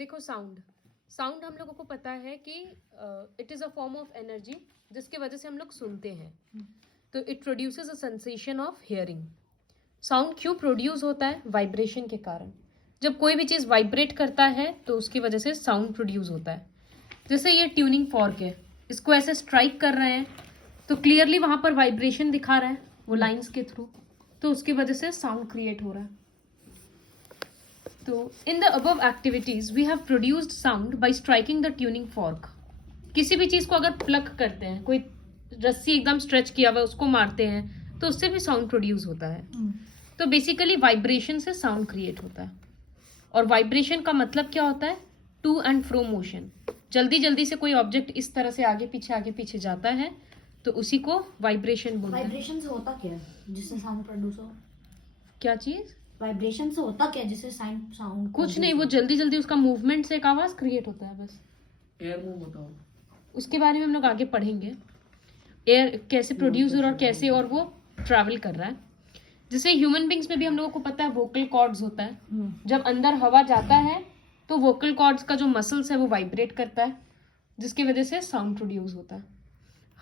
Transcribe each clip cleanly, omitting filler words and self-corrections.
देखो साउंड हम लोगों को पता है कि it is a form of energy जिसके वजह से हम लोग सुनते हैं. तो it produces a sensation of hearing. Sound क्यों प्रोड्यूस होता है? वाइब्रेशन के कारण. जब कोई भी चीज़ वाइब्रेट करता है तो उसकी वजह से साउंड प्रोड्यूस होता है. जैसे ये ट्यूनिंग फॉर्क है, इसको ऐसे स्ट्राइक कर रहे हैं तो क्लियरली वहाँ पर वाइब्रेशन दिखा रहा है वो लाइंस के थ्रू, तो उसकी वजह से साउंड क्रिएट हो रहा है. तो in the above activities we have produced sound by striking the tuning fork. किसी भी चीज़ को अगर प्लग करते हैं, कोई रस्सी एकदम स्ट्रेच किया हुआ है उसको मारते हैं तो उससे भी साउंड प्रोड्यूस होता है. तो बेसिकली वाइब्रेशन से साउंड क्रिएट होता है. और वाइब्रेशन का मतलब क्या होता है? To and fro motion. जल्दी जल्दी से कोई ऑब्जेक्ट इस तरह से आगे पीछे जाता है तो उसी को वाइब्रेशन बोलते हैं. वाइब्रेशन से होता क्या है जिससे साउंड प्रोड्यूस हो? क्या चीज? वाइब्रेशन से होता क्या जिससे साउंड? कुछ नहीं, वो जल्दी जल्दी उसका मूवमेंट से एक आवाज क्रिएट होता है बस. एयर मूव होता हो. उसके बारे में हम लोग आगे पढ़ेंगे. एयर कैसे प्रोड्यूस हो रहा है और कैसे और वो ट्रैवल कर रहा है. जैसे ह्यूमन बींग्स में भी हम लोगों को पता है वोकल कॉर्ड्स होता है. जब अंदर हवा जाता है तो वोकल कॉर्ड्स का जो मसल्स है वो वाइब्रेट करता है जिसकी वजह से साउंड प्रोड्यूस होता है.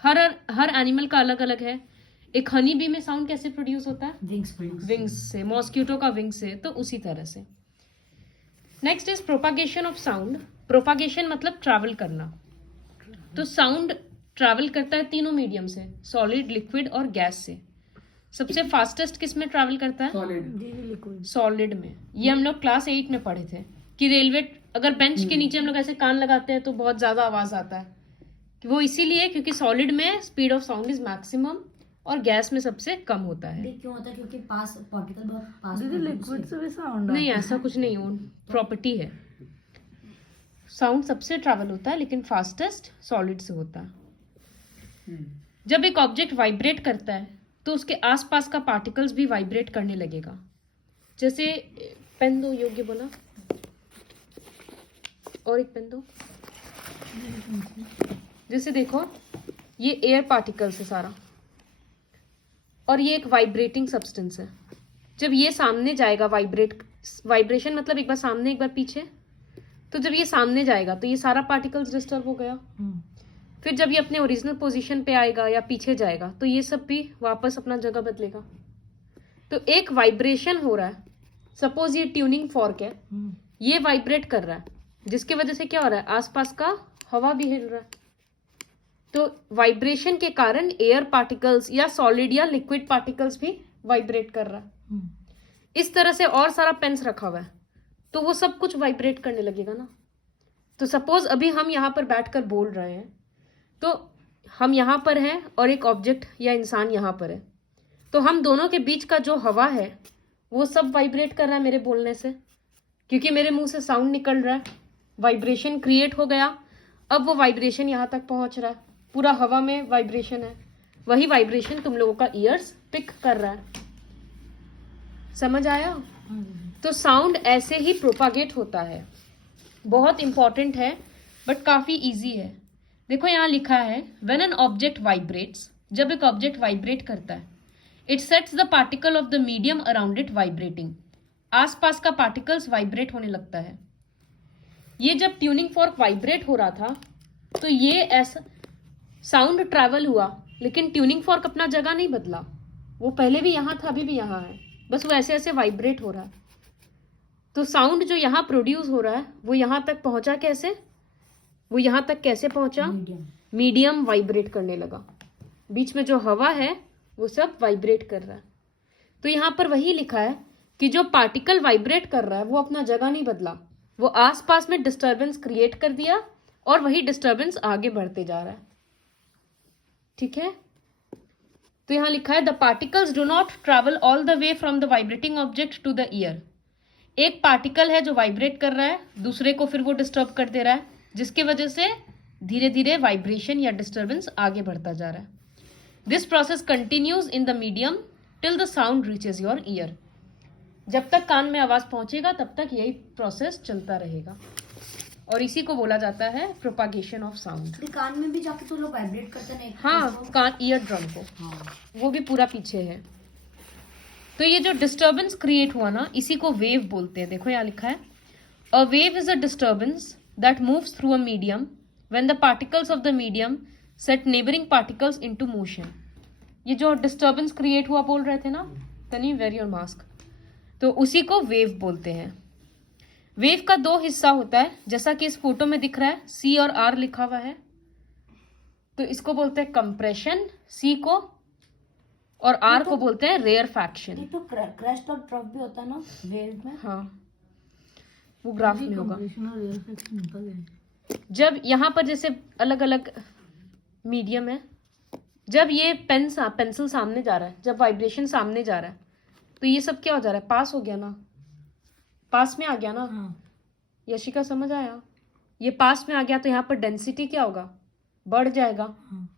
हर एनिमल का अलग अलग है. एक हनी बी में साउंड कैसे प्रोड्यूस होता है? विंग्स से. मॉस्किटो का विंग से. तो उसी तरह से. Next is propagation of sound. Propagation मतलब ट्रैवल करना. तो साउंड ट्रैवल करता है तीनों मीडियम से, सॉलिड, लिक्विड और गैस से. सबसे फास्टेस्ट किस में ट्रैवल करता है? सॉलिड में. ये हम लोग क्लास 8 में पढ़े थे कि रेलवे अगर बेंच के नीचे हम लोग ऐसे कान लगाते हैं तो बहुत ज्यादा आवाज आता है. वो इसीलिए क्योंकि सॉलिड में speed of sound is maximum और गैस में सबसे कम होता है. क्यों होता है? क्योंकि पार्टिकल बहुत पास. लिक्विड से भी साउंड नहीं, ऐसा कुछ नहीं. वो प्रॉपर्टी है. साउंड सबसे ट्रैवल होता है लेकिन फास्टेस्ट सॉलिड से होता है. जब एक ऑब्जेक्ट वाइब्रेट करता है तो उसके आसपास का पार्टिकल्स भी वाइब्रेट करने लगेगा. जैसे पेन दो, योग्य बोला. और एक पेन दो. जैसे देखो ये एयर पार्टिकल्स है सारा और ये एक वाइब्रेटिंग सब्सटेंस है. जब ये सामने जाएगा, वाइब्रेशन मतलब एक बार सामने एक बार पीछे. तो जब ये सामने जाएगा तो ये सारा पार्टिकल्स डिस्टर्ब हो गया. फिर जब ये अपने ओरिजिनल पोजीशन पे आएगा या पीछे जाएगा तो ये सब भी वापस अपना जगह बदलेगा. तो एक वाइब्रेशन हो रहा है. सपोज ये ट्यूनिंग फॉर्क है, ये वाइब्रेट कर रहा है जिसकी वजह से क्या हो रहा है? आसपास का हवा भी हिल रहा है. तो वाइब्रेशन के कारण एयर पार्टिकल्स या सॉलिड या लिक्विड पार्टिकल्स भी वाइब्रेट कर रहा है. इस तरह से और सारा पेन्स रखा हुआ है तो वो सब कुछ वाइब्रेट करने लगेगा ना. तो सपोज अभी हम यहाँ पर बैठकर बोल रहे हैं तो हम यहाँ पर हैं और एक ऑब्जेक्ट या इंसान यहाँ पर है. तो हम दोनों के बीच का जो हवा है वो सब वाइब्रेट कर रहा है मेरे बोलने से, क्योंकि मेरे मुंह से साउंड निकल रहा है. वाइब्रेशन क्रिएट हो गया. अब वो वाइब्रेशन यहाँ तक पहुँच रहा है. पूरा हवा में वाइब्रेशन है. वही वाइब्रेशन तुम लोगों का ईयर्स पिक कर रहा है. समझ आया? तो साउंड ऐसे ही प्रोपागेट होता है. बहुत इंपॉर्टेंट है बट काफी इजी है. देखो यहाँ लिखा है व्हेन एन ऑब्जेक्ट वाइब्रेट्स. जब एक ऑब्जेक्ट वाइब्रेट करता है it sets the particle of the medium around it vibrating. आसपास का पार्टिकल्स वाइब्रेट होने लगता है. ये जब ट्यूनिंग फॉर्क वाइब्रेट हो रहा था तो ये ऐसा साउंड ट्रैवल हुआ लेकिन ट्यूनिंग फॉर्क अपना जगह नहीं बदला. वो पहले भी यहाँ था, अभी भी यहाँ है, बस वो ऐसे ऐसे वाइब्रेट हो रहा है. तो साउंड जो यहाँ प्रोड्यूस हो रहा है वो यहाँ तक पहुंचा कैसे? वो यहाँ तक कैसे पहुंचा? मीडियम वाइब्रेट करने लगा. बीच में जो हवा है वो सब वाइब्रेट कर रहा है. तो यहाँ पर वही लिखा है कि जो पार्टिकल वाइब्रेट कर रहा है वो अपना जगह नहीं बदला. वो आसपास में डिस्टर्बेंस क्रिएट कर दिया और वही डिस्टर्बेंस आगे बढ़ते जा रहा है. ठीक है? तो यहाँ लिखा है the particles do not travel all the way from the vibrating object to the ear. एक पार्टिकल है जो वाइब्रेट कर रहा है, दूसरे को फिर वो डिस्टर्ब कर दे रहा है जिसकी वजह से धीरे धीरे वाइब्रेशन या डिस्टर्बेंस आगे बढ़ता जा रहा है. This process continues in the medium till the sound reaches your year. जब तक कान में आवाज पहुंचेगा तब तक यही प्रोसेस चलता रहेगा और इसी को बोला जाता है प्रोपागेशन ऑफ साउंड. कान में भी जाके तो लोग वाइब्रेट करते हैं. हाँ, कान, ईयर ड्रम को. वो भी पूरा पीछे है. तो ये जो डिस्टर्बेंस क्रिएट हुआ ना इसी को वेव बोलते हैं. देखो यहाँ लिखा है A wave is a disturbance that moves through a medium when the particles of the medium set neighboring particles into motion. ये जो डिस्टर्बेंस क्रिएट हुआ बोल रहे थे ना, तनी वेयर योर मास्क, तो उसी को वेव बोलते हैं. वेव का दो हिस्सा होता है, जैसा कि इस फोटो में दिख रहा है, सी और आर लिखा हुआ है. तो इसको बोलते हैं कंप्रेशन, सी को, और आर को बोलते हैं रेयरफैक्शन. ये तो क्रेस्ट और ट्रफ भी होता है ना वेव में. हाँ, वो ग्राफ में होगा. जब यहाँ पर जैसे अलग अलग मीडियम है, जब ये पेंसिल सामने जा रहा है, जब वाइब्रेशन सामने जा रहा है, तो ये सब क्या हो जा रहा है, पास हो गया ना, पास में आ गया ना. हाँ. यशिका समझ आया? ये पास में आ गया तो यहाँ पर डेंसिटी क्या होगा, बढ़ जाएगा. हाँ.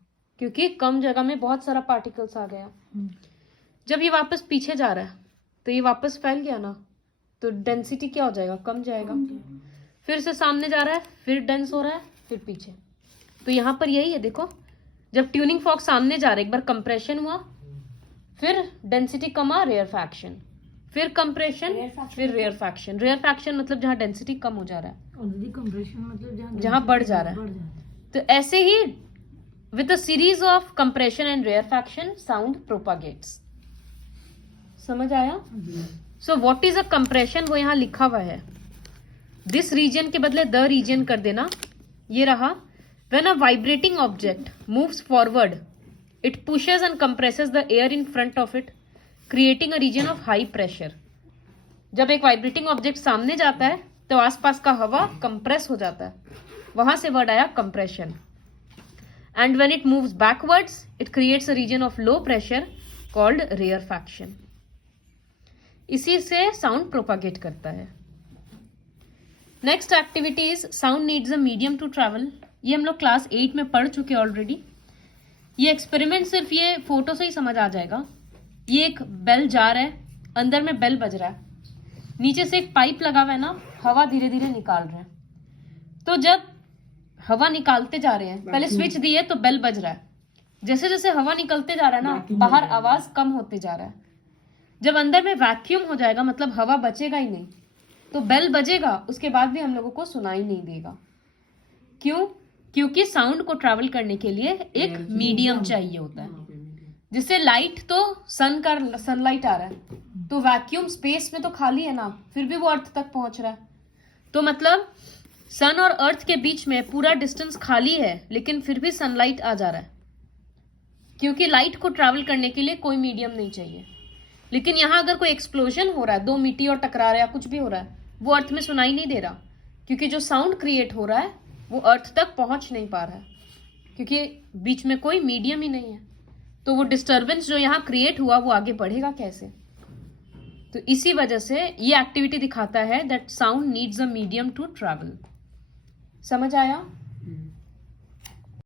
क्योंकि कम जगह में बहुत सारा पार्टिकल्स आ गया. जब ये वापस पीछे जा रहा है तो ये वापस फैल गया ना, तो डेंसिटी क्या हो जाएगा, कम जाएगा. फिर से सामने जा रहा है, फिर डेंस हो रहा है, फिर पीछे. तो यहाँ पर यही है, देखो, जब ट्यूनिंग फॉर्क सामने जा रहा है, एक बार कंप्रेशन हुआ, फिर डेंसिटी कमा, रेयरफैक्शन, फिर कंप्रेशन, फिर रेयरफैक्शन. रेयरफैक्शन मतलब जहाँ डेंसिटी कम हो जा रहा है, कंप्रेशन मतलब जहाँ बढ़ जा रहा है. तो ऐसे ही with a series of compression and rarefaction sound propagates. समझ आया? So what is a compression, वो यहाँ लिखा हुआ है. This region के बदले the region कर देना. ये रहा. When a vibrating object moves forward, it pushes and compresses the air in front of it, creating a region of high pressure. जब एक वाइब्रेटिंग ऑब्जेक्ट सामने जाता है तो आसपास का हवा कंप्रेस हो जाता है, वहां से वर्ड आया compression. And when it moves backwards, it creates a region of low pressure called rarefaction. इसी से sound propagate करता है. Next activity is sound needs a medium to travel. ये हम लोग क्लास 8 में पढ़ चुके ऑलरेडी. ये एक्सपेरिमेंट सिर्फ ये फोटो से ही समझ आ जाएगा. ये एक बेल जा रहा है, अंदर में बेल बज रहा है, नीचे से एक पाइप लगा हुआ है ना, हवा धीरे धीरे निकाल रहा है. तो जब हवा निकालते जा रहे हैं, पहले स्विच दिए तो बेल बज रहा है, जैसे जैसे हवा निकलते जा रहा है ना, बाहर आवाज कम होते जा रहा है. जब अंदर में वैक्यूम हो जाएगा, मतलब हवा बचेगा ही नहीं, तो बेल बजेगा, उसके बाद भी हम लोगों को सुनाई नहीं देगा. क्यों? क्योंकि साउंड को ट्रैवल करने के लिए एक मीडियम चाहिए होता है. जिससे लाइट तो सनलाइट आ रहा है, तो वैक्यूम स्पेस में तो खाली है ना, फिर भी वो अर्थ तक पहुंच रहा है. तो मतलब सन और अर्थ के बीच में पूरा डिस्टेंस खाली है, लेकिन फिर भी सनलाइट आ जा रहा है, क्योंकि लाइट को ट्रैवल करने के लिए कोई मीडियम नहीं चाहिए. लेकिन यहाँ अगर कोई एक्सप्लोजन हो रहा है, दो मीटियोर टकरा रहा है या कुछ भी हो रहा है, वो अर्थ में सुनाई नहीं दे रहा, क्योंकि जो साउंड क्रिएट हो रहा है वो अर्थ तक पहुंच नहीं पा रहा है, क्योंकि बीच में कोई मीडियम ही नहीं है. तो वो डिस्टर्बेंस जो यहाँ क्रिएट हुआ वो आगे बढ़ेगा कैसे? तो इसी वजह से ये एक्टिविटी दिखाता है that sound needs a medium to travel. समझ आया?